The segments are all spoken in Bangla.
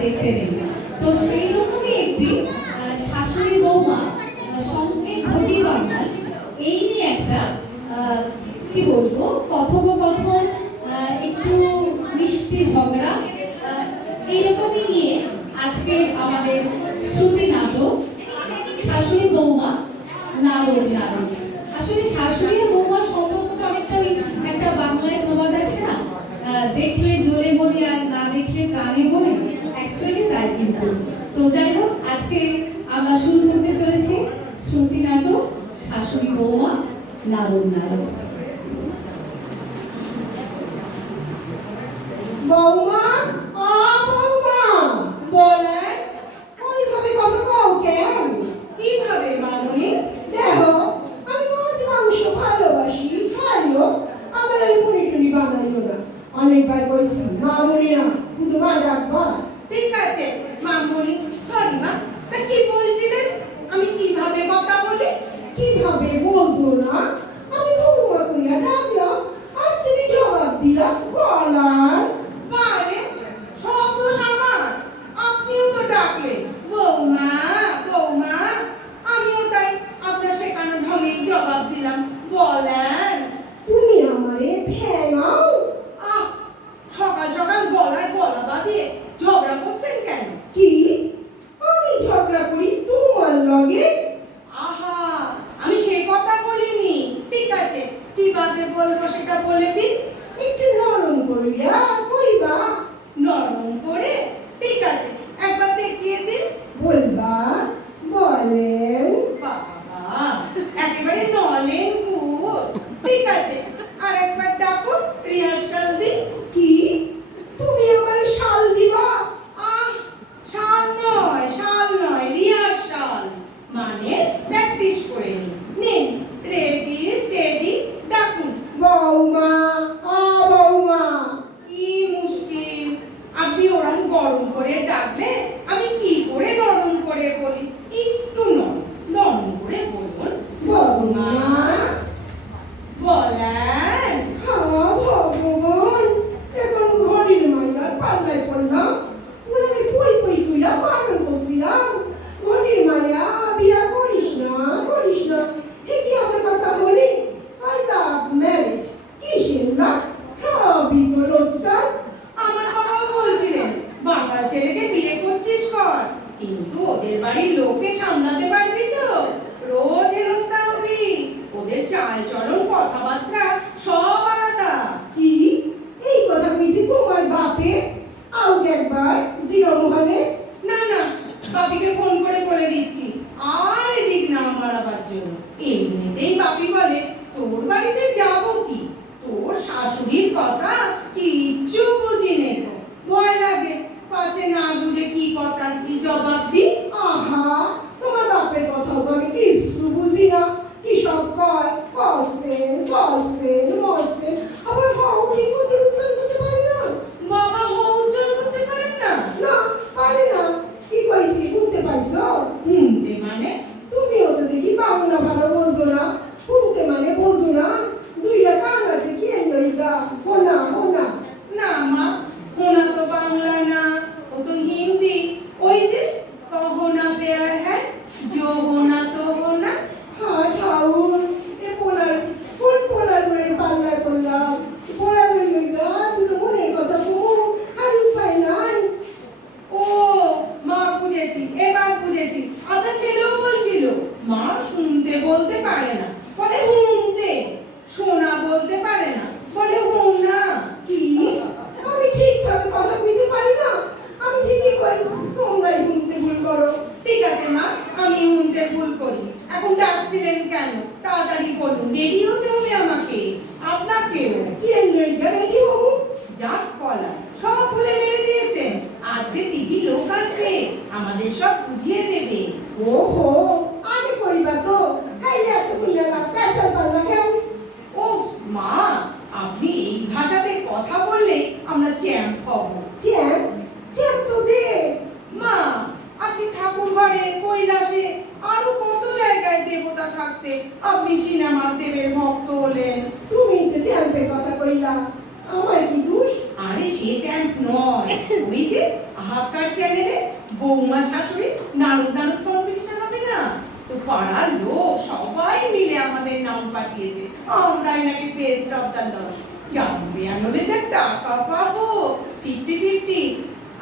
দেখতে নেই তো সেই একটি তো যাই হোক আজকে যে বলব সেটা বলে দি একটু নরম করি না কই বা নরম করে, ঠিক আছে। থাকতে আপনি সিনেমার দেবের ভক্ত হলেন। তুমি তো চ্যাম্পের কথা কইলা, আমার কি দূর আরে সে চ্যাম্প নয়। ওই যে আহাকার চ্যানেলে বৌমা শাশুড়ি নারদ নারদ কম্পিটিশন হবে না? তো পাড়ার লোক সবাই মিলে আমাদের নাম পাঠিয়েছে। আমরাই নাকি বেস্ট অফ দ্য লস জাম্বিয়ানোরে যা টাকা পাবো। ফিফটি ফিফটি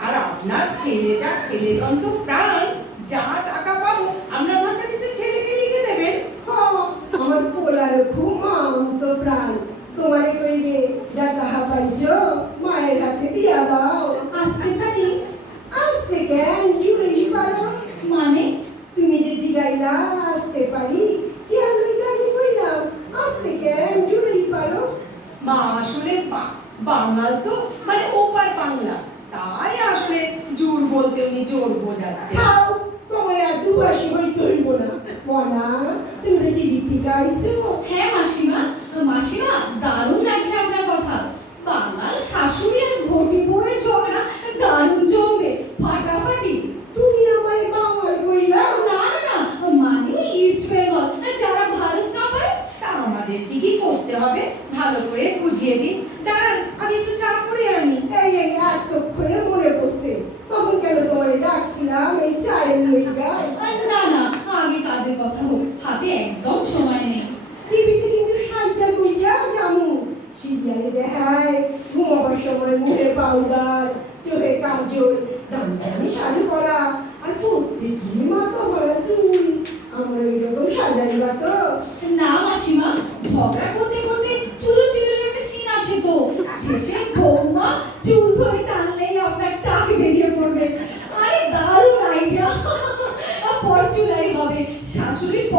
আর আপনার ছেলে যা ছেলে দন্ত প্রাণ, যা টাকা পাবো, আপনার মাথা কিছু আমার পোলার খুব অন্ত প্রাণ তোমারে কইবে যা তাহা পাইছো ভালো করে বুঝিয়ে দিই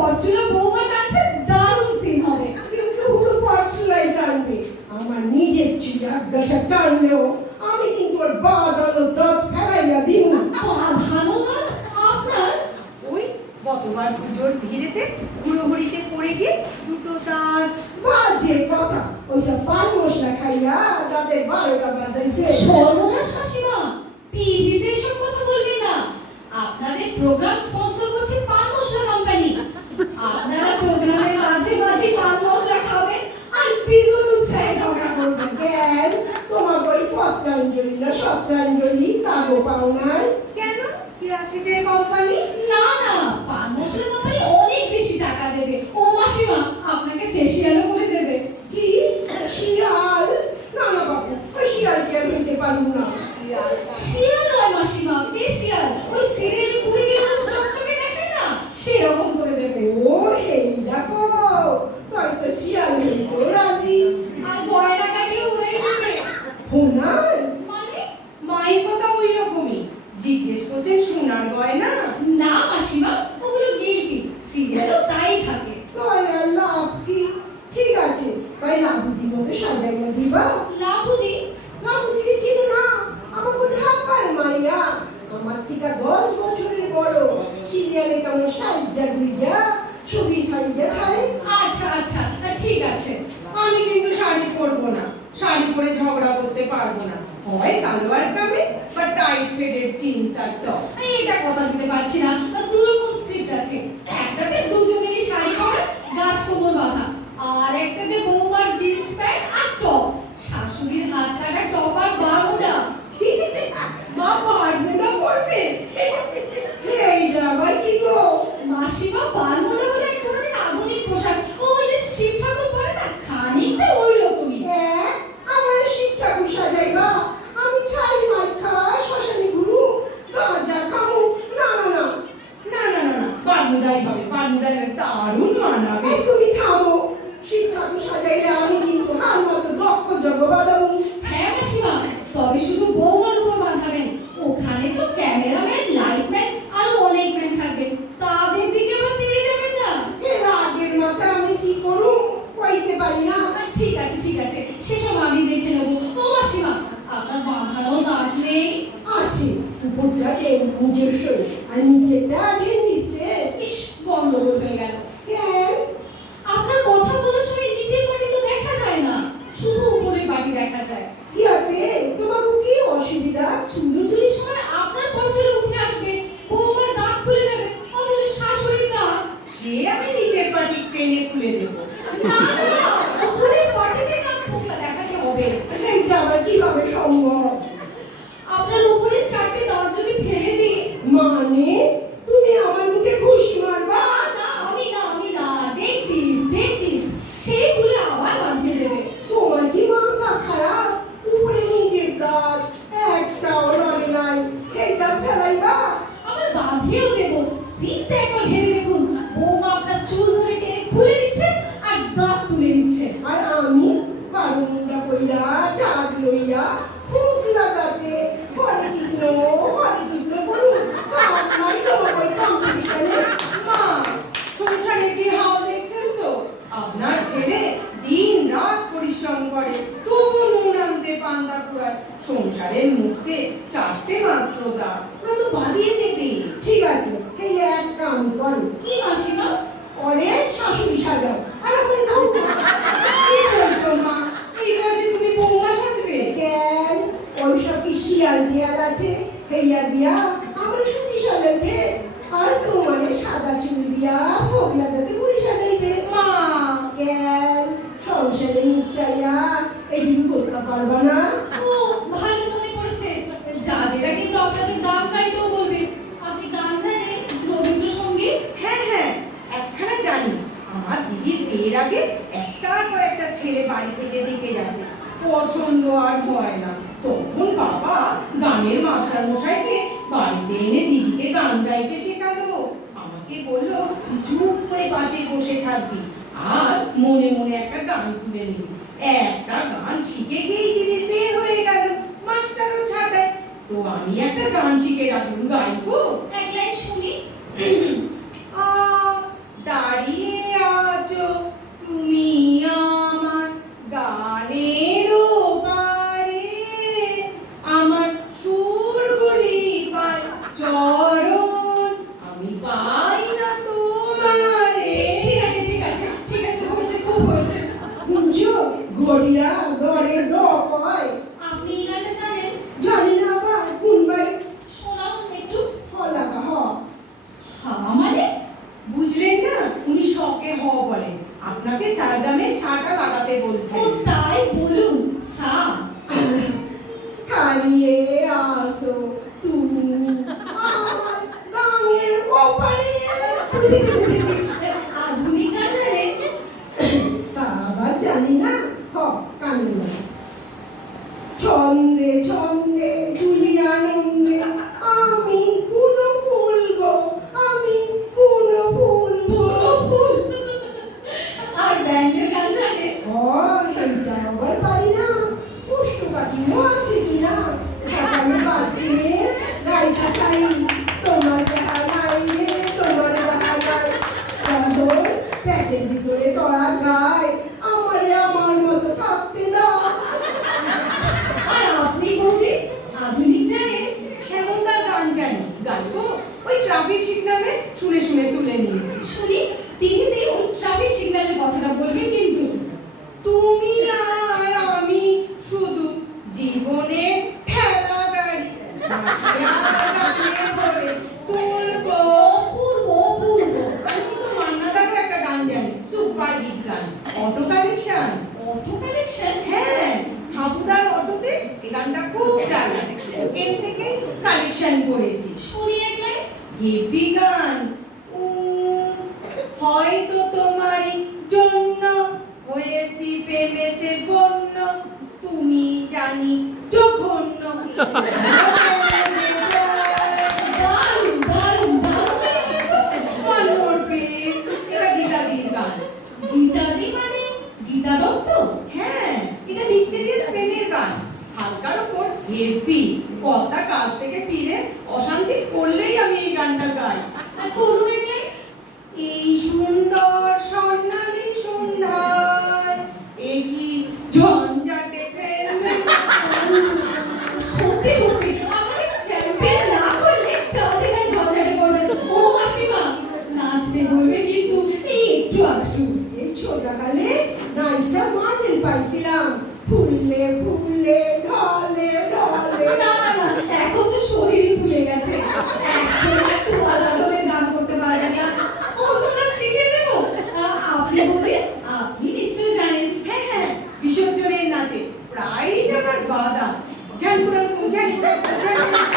partilha com আর একটা দেবো আর জিন্স প্যান্ট আর টপ শাশুড়ির হাত টপ 给你 কান্দা সংসারের মুখে চারটে মাত্র দাঁত পারবা না? ও ভালো মনে পড়েছে। যা যেটা কিন্তু আপনাদের গান গাইতেও বলবে। আপনি গান জানেন রবীন্দ্রসঙ্গীত? হ্যাঁ হ্যাঁ একখানা জানি। আমার দিদির বিয়ের আগে একটার পর একটা ছেলে বাড়ি থেকে দেখে যাচ্ছে। পছন্দ আর হয় না। তখন বাবা গানের মাস্টার মশাইকে বাড়িতে এনে দিদিকে গান গাইতে শেখালো। আমাকে বলল চুপ করে পাশে বসে থাকবি। আর মনে মনে একটা গান তুলে নিবি। একটা গান শিখে গিয়েই দিদির বিয়ে হয়ে গেল মাস্টারও ছাটায় তো আমি একটা গান শিখে রাখুন গাইবো এক লাইন শুনি। আ দাঁড়িয়ে টাকা লাগাতে বলছে। তাই বলুন সা কালিয়ে অটো কালেকশন হ্যাঁ হাবুদার অটোতে গানটা খুব থেকে কালেকশন করেছি। শুনি একলাই? হেভি গান। হয়তো তোমারই জন্য হয়েছি প্রেমেতে বন্য। তুমি জানি চোখন্য বাদক তো হ্যাঁ এটা মিষ্টিরিয়াস প্রেমের গান। হালকার ওপর হেপি কর্তা কাজ থেকে ফিরে অশান্তি করলেই আমি এই গানটা গাই। করুন আছে। প্রায়ই আমার বাধা। ঝালপুরা ঝালপুরা ঝালপুরা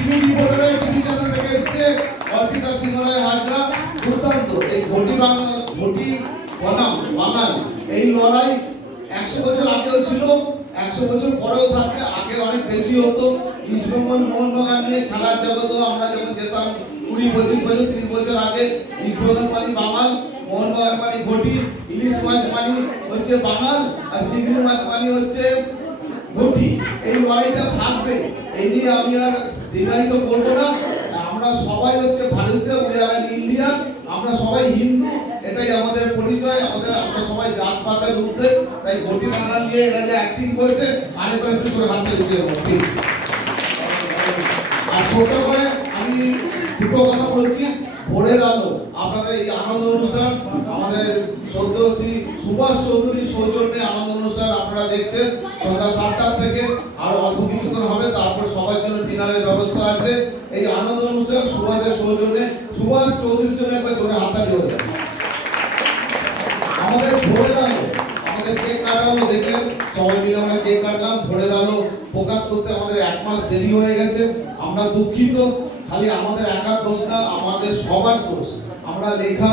টিভি রিপোর্টারে টিভি চ্যানেল থেকে এসছে অর্পিতা এই ঘটি ঘটি বনাম, বাঙাল। এই লড়াই একশো বছর আগেও ছিল, একশো বছর পরেও থাকবে, আগে অনেক বেশি হতো। ইস্টবেঙ্গল মোহনবাগান নিয়ে খেলার জগতেও আমরা যখন যেতাম, কুড়ি পঁচিশ বছর, তিরিশ বছর আগে ইস্টবেঙ্গল মানে বাঙাল, মোহনবাগান ঘটি, ইলিশ মাছ মানে হচ্ছে বাঙাল, আর চিংড়ি মাছ মানে হচ্ছে ঘটি। এই লড়াইটা থাকবে। এই নিয়ে আমি আর দীর্ঘায়িত করব না। আমরা সবাই হচ্ছে ভারতীয় উই আর ইন্ডিয়ান আমরা সবাই হিন্দু, এটাই আমাদের পরিচয়, আমাদের আমরা সবাই জাত পাতের ঊর্ধ্বে। তাই ঘটি বাঙাল নিয়ে এরা যে অ্যাক্টিং করেছে, আরেকবার একটু করে হাত দিয়েছে আর ছোট করে আমি দুটো কথা বলছি, ভোরের আলো। আপনাদের এই আনন্দ অনুষ্ঠান, আমাদের সদ্যশ্রী সুভাষ চৌধুরী সৌজন্যে আনন্দ অনুষ্ঠান আপনারা দেখছেন সন্ধ্যা সাতটার থেকে। আর অল্প কিছুক্ষণ হবে, তারপর সবার জন্য ডিনারের ব্যবস্থা আছে। এই আনন্দ অনুষ্ঠান সুভাষের সৌজন্যে, সুভাষ চৌধুরীর জন্য একবার জোরে দিয়ে দেয় আমাদের ভোরের আলো, আমাদের কেক কাটানো দেখলেন? সবাই মিলে আমরা কেক কাটলাম, ভোরের আলো প্রকাশ করতে আমাদের এক মাস দেরি হয়ে গেছে। আমরা দুঃখিত খালি আমাদের একার দোষ না, আমাদের সবার দোষ। আমরা লেখা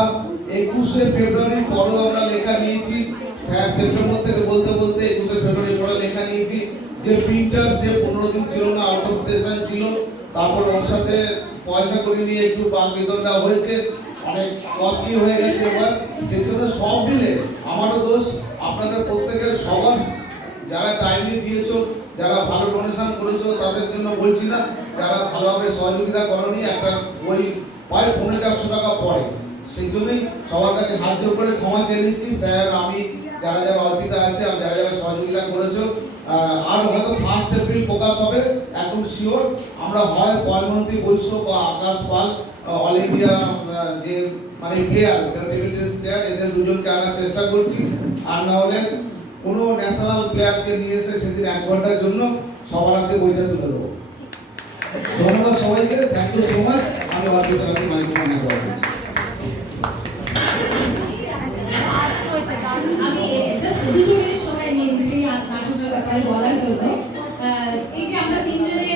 একুশে ফেব্রুয়ারির পরেও আমরা লেখা নিয়েছি। স্যার সেপ্টেম্বর থেকে বলতে বলতে একুশে ফেব্রুয়ারির পরে লেখা নিয়েছি। যে প্রিন্টার সে পনেরো দিন ছিল না আউট অফ স্টেশন ছিল। তারপর ওর সাথে পয়সা করে নিয়ে একটু বাক বেতনটা হয়েছে। অনেক কস্টলি হয়ে গেছে এবার। সেই জন্য সব মিলে আমারও দোষ। আপনাদের প্রত্যেকের সবার যারা টাইমলি দিয়েছ যারা ভালো ডোনেশন করেছ তাদের জন্য বলছি না, যারা ভালোভাবে সহযোগিতা করনি, একটা বই প্রায় পৌনে চারশো টাকা পড়ে। সেই জন্যই সবার কাছে হাত জোর করে ক্ষমা চেয়ে নিচ্ছি। স্যার, আমি যারা যারা অর্পিতা আছে আর যারা যারা সহযোগিতা করেছ আর হয়তো ফার্স্ট এপ্রিল প্রকাশ হবে, এখন শিওর আমরা হয় পয়মন্ত্রী বৈশ্য বা আকাশ পাল অল ইন্ডিয়া যে মানে প্লেয়ার টেবিল টেনিস প্লেয়ার এদের দুজনকে আনার চেষ্টা করছি। আর না হলে কোনো ন্যাশনাল প্লেয়ারকে নিয়ে এসে সেদিন এক ঘণ্টার জন্য সবার হাতে বইটা তুলে দেবো। ধন্যবাদ সবাইকে থ্যাংক ইউ সো মাচ আমি অর্পিতা সময় ব্যাপারে বলার জন্য। এই যে আমরা তিনজনে